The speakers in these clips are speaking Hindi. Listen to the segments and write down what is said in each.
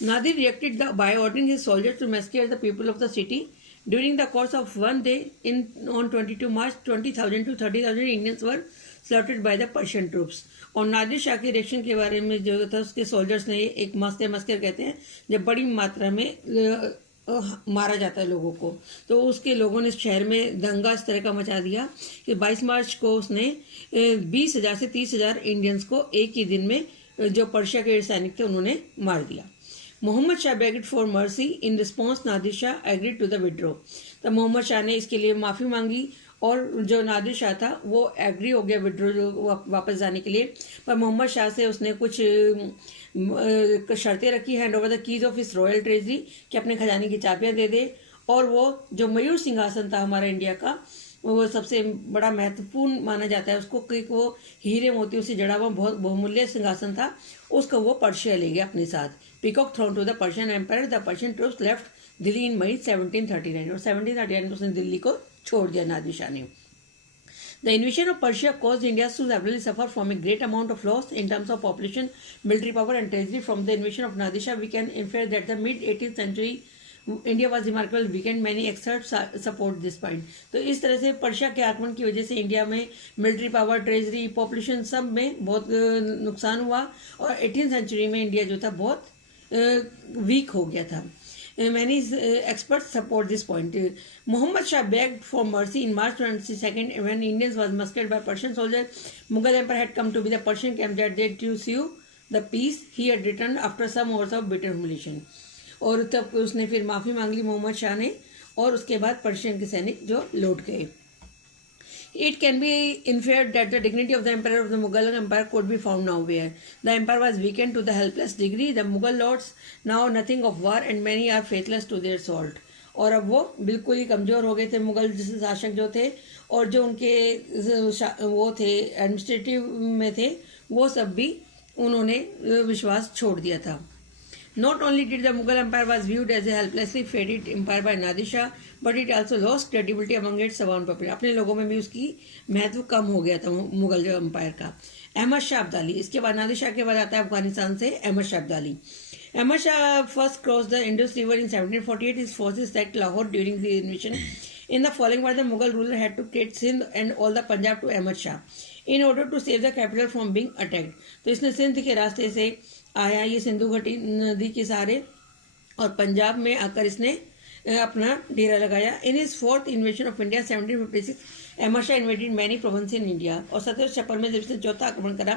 Nadir reacted by ordering his soldiers to massacre the people of the city. During the course of one day, on 22 March, 20,000 to 30,000 Indians were slaughtered by the Persian troops. और नादिर शाह के रिएक्शन के बारे में जो था उसके सोल्जर्स ने एक मस्कर कहते हैं जब बड़ी मात्रा में मारा जाता है लोगों को, तो उसके लोगों ने शहर में दंगा इस तरह का मचा दिया कि 22 मार्च को उसने 20,000 से 30,000 इंडियंस को एक ही दिन में जो पर्शिया के सैनिक थे उन्होंने मार दिया. Mohammad Shah begged for mercy in response. Nadir Shah agreed to the withdraw. तब मोहम्मद शाह ने इसके लिए माफ़ी मांगी और जो नादिर शाह था वो एग्री हो गया विड्रॉ वापस जाने के लिए. पर मोहम्मद शाह से उसने कुछ शर्तें रखी. Hand over the keys of his royal treasury, कि अपने खजाने की चाबियां दे दे. और वो जो मयूर सिंहासन था हमारा इंडिया का, वो सबसे बड़ा महत्वपूर्ण माना जाता है उसको, कि वो हीरे मोतियों से जड़ा हुआ बहुत बहुमूल्य सिंहासन था, उसको वो पर्शिया ले गया अपने साथ. Peacock throne to the Persian empire. The Persian troops left Delhi in May 1739. और 1739 में उसने दिल्ली को छोड़ दिया नादिर शाह ने. The invasion of Persia caused India to severely suffer from a great amount of loss in terms of population, military power and treasury. From the invasion of Nadir Shah, we can infer that the mid-18th century India was remarkable weakened. Many experts support this point. तो इस तरह से पर्शिया के आक्रमण की वजह से इंडिया में मिलिट्री पावर, ट्रेजरी, पॉपुलेशन सब में बहुत नुकसान हुआ और 18th सेंचुरी में इंडिया जो था बहुत वीक हो गया था. Many experts support this point. Muhammad Shah begged for mercy in March 22nd when Indians was massacred by Persian soldiers. Mughal Empire had come to be the Persian camp that they to sue the peace he had returned after some hours of bitter humiliation. और तब उसने फिर माफ़ी मांग ली मोहम्मद शाह ने, और उसके बाद पर्शियन के सैनिक जो लौट गए. It can be inferred that the dignity of the emperor of the Mughal empire could be found nowhere. The empire was weakened to the helpless degree. The Mughal lords now nothing of war and many are faithless to their salt. और अब वो बिल्कुल ही कमज़ोर हो गए थे मुग़ल शासक जो थे, और जो उनके वो थे एडमिनिस्ट्रेटिव में थे, वो सब भी उन्होंने विश्वास छोड़ दिया था. Not only did the Mughal empire was viewed as a helplessly fated empire by Nadir Shah, but it also lost credibility among its sovereign population. अपने लोगों में भी उसकी महत्व कम हो गया था मुगल जो एम्पायर का. अहमद शाह अब्दाली. इसके बाद नादिर शाह के बाद आता है अफगानिस्तान से Ahmad Shah Abdali. Ahmad Shah first crossed the Indus River in 1748. His forces sacked Lahore during the invasion. In the following war, the Mughal ruler had to trade Sindh and all the Punjab to Ahmad Shah in order to save the capital from being attacked. तो इसने सिंध के रास्ते से आया ये सिंधु घाटी नदी के सहारे और पंजाब में आकर इसने अपना डेरा लगाया. In his fourth invasion of India 1756 Ahmad Shah invaded many province in India. और 1756 में जब इसने चौथा आक्रमण करा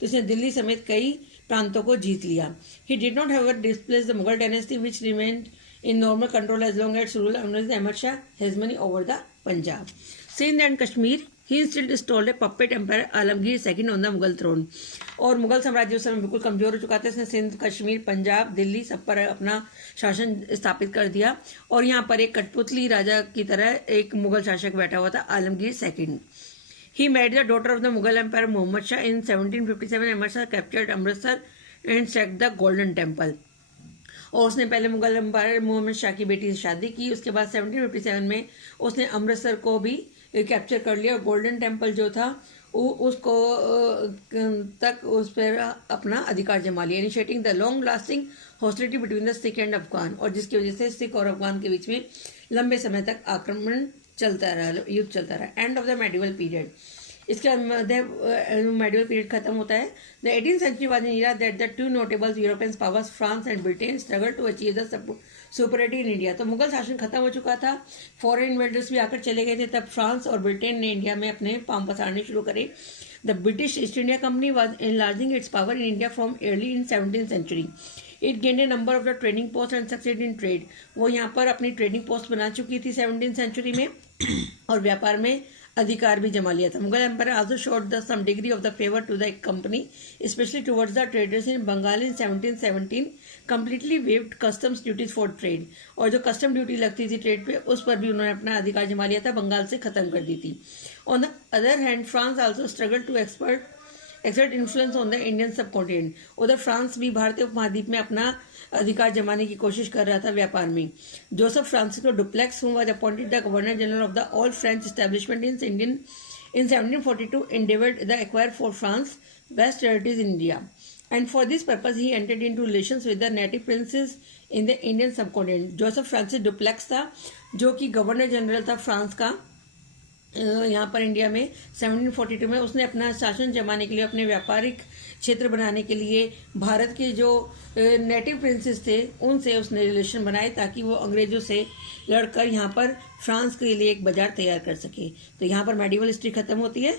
तो इसने दिल्ली समेत कई प्रांतों को जीत लिया. He did not have displace the Mughal dynasty which remained in normal control as long as rule Ahmad Shah hegemony over the Punjab. Sindh and Kashmir. He instead installed a puppet emperor Alamgir II on the Mughal throne. और मुगल साम्राज्य उस समय बिल्कुल कमजोर हो चुका था. इसने सिंध, कश्मीर, पंजाब, दिल्ली सब पर अपना शासन स्थापित कर दिया और यहाँ पर एक कठपुतली राजा की तरह एक मुगल शासक बैठा हुआ था, Alamgir II. He married the daughter of the Mughal Emperor Muhammad Shah. In 1757, Ahmad Shah captured Amritsar and sacked the Golden Temple. और उसने पहले मुगल एम्पायर मोहम्मद शाह की बेटी से शादी की. उसके बाद 1757 में उसने अमृतसर को भी कैप्चर कर लिया और गोल्डन टेम्पल जो था उसको तक उस पर अपना अधिकार जमा लिया. Initiating the long lasting hostility between the Sikh and Afghan. और जिसकी वजह से सिख और अफगान के बीच में लंबे समय तक आक्रमण चलता रहा, युद्ध चलता रहा. End of the medieval period. इसका मेडिवल पीरियड खत्म होता है. The 18th century was an era that the two notable European powers France and Britain struggled to achieve the superiority in India. तो मुगल शासन खत्म हो चुका था, फॉरेन इन्वेडर्स भी आकर चले गए थे. तब फ्रांस और ब्रिटेन ने इंडिया में अपने पांव पसारने शुरू करे. The British east India company was enlarging it's power in India from early in 17th century. It gained A number of the trading post and succeed in trade. वो यहाँ पर अपनी ट्रेडिंग पोस्ट बना चुकी थी 17th century में और व्यापार में अधिकार भी जमा लिया था. Mughal empire also showed the some degree of the favour to the company specially towards the traders in Bengal in 1717. Completely waived customs duties for trade. और जो कस्टम ड्यूटी लगती थी ट्रेड पे उस पर भी उन्होंने अपना अधिकार जमा लिया था, बंगाल से खत्म कर दी थी. On the other hand France also struggle to exert influence on the Indian subcontinent. उधर फ्रांस भी भारतीय उपमहाद्वीप में अपना अधिकार जमाने की कोशिश कर रहा था व्यापार में. Joseph Francisco duplex who was appointed the governor general of the all French establishment in 1742 endeavored the acquire for France vast territories in India and for this purpose he entered into relations with the native princess in the Indian subcontinent. Joseph Francis duplex था, जो कि गवर्नर जनरल था फ्रांस का यहाँ पर इंडिया में 1742 में। उसने अपना शासन जमाने के लिए, अपने व्यापारिक क्षेत्र बनाने के लिए भारत के जो नेटिव प्रिंसेस थे उनसे उसने रिलेशन बनाए, ताकि वो अंग्रेजों से लड़कर यहाँ पर फ्रांस के लिए एक बाजार तैयार कर सके। तो यहाँ पर मेडिवल हिस्ट्री खत्म होती है।